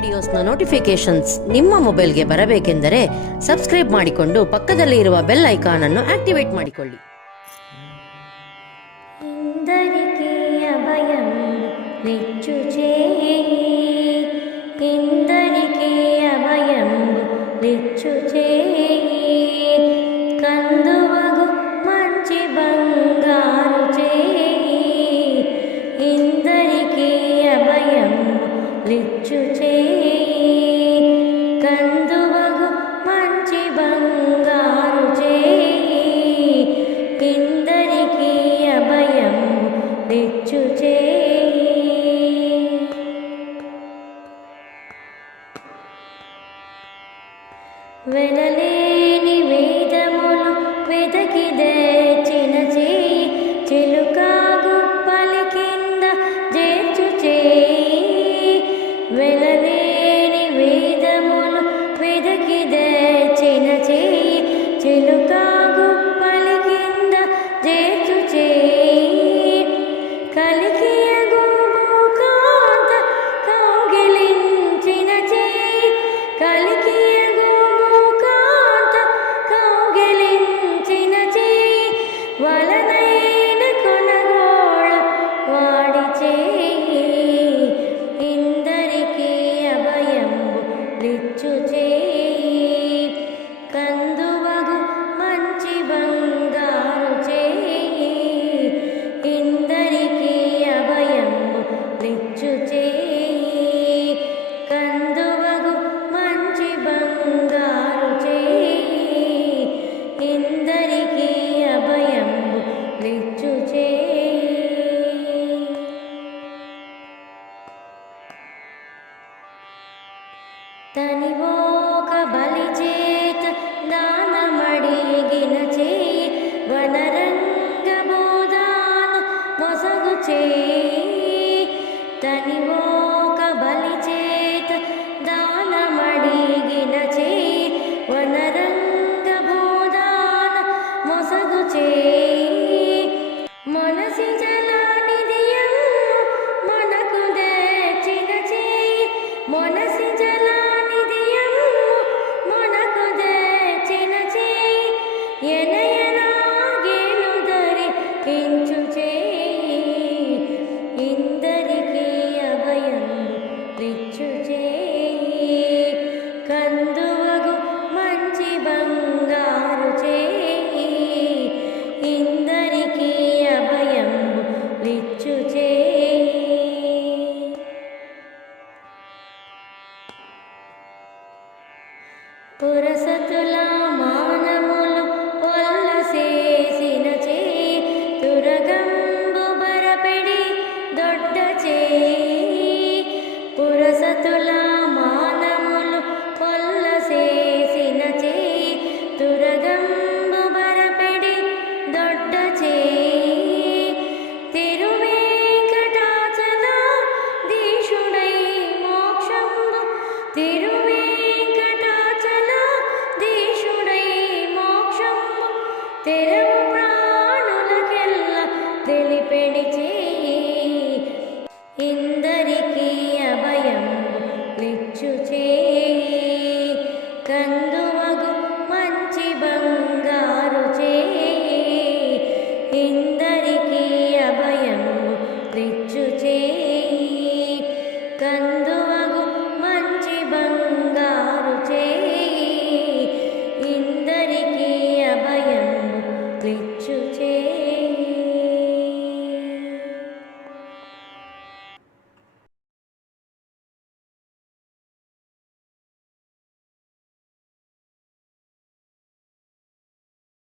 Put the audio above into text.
ವಿಡಿಯೋಸ್ನ notifications ನಿಮ್ಮ ಮೊಬೈಲ್ಗೆ ಬರಬೇಕೆಂದರೆ subscribe ಮಾಡಿಕೊಂಡು ಪಕ್ಕದಲ್ಲಿ ಇರುವ ಬೆಲ್ ಐಕಾನ್ ಅನ್ನು ಆಕ್ಟಿವೇಟ್ ಮಾಡಿಕೊಳ್ಳಿ. ಇಂದರಿಕೆಯ ಭಯಂ ಲಿಚ್ಚು చేయి ఇందరికీయ భయం లిచ్చు చేయి కందువగు మంచి బంగారు చేయి ఇందరికీయ భయం లిచ్చు చేయి కందువగు మంచి బంగారు చేయి ఇందరికీయ భయం లిచ్చు చేయి వెనలేని వేదములు వెదకి తెచ్చిన చేయి చిలుకాగు పలి కింద చేర్చు చేయి వెనలేని వేదములు వెదకి తెచ్చిన చేయి చిలుకాగు పలి కింద చేర్చు చేయి కలికియగు మూకాంత కౌగిలించిన చేయి కలికియగు మూకాంత కౌగిలించిన చేయి వలనైన కొనగోళ వాడి చేయి ఇందరికీ అభయంబు లిచ్చు చేయి కందువగు మంచి బంగారు చేయి ఇందరికీ అభయంబు లిచ్చు చేయి కందువగు మంచి బంగారు చేయి ఇందరికీ అభయంబు లిచ్చు చేయి తనివోక బలి చేత దానమడిగిన చేయి వనరంగ బోధాన మొసగు చేయి తనివోక బలి చేత దానమడిగిన చేయి వనరంగ బోధాన మొసగు చేయి మనసి జలానిధియము మనకు తెచ్చిన చేయి మనసి జలానిధియము మనకు తెచ్చిన చేయి ఎనయనాగేలు ధరించు చేయి ఇందరికీ అభయం లిచ్చు చేయి కందువగు మంచి బంగారు చేయి ఇందరికీ అభయం లిచ్చు చేయి పురసతుల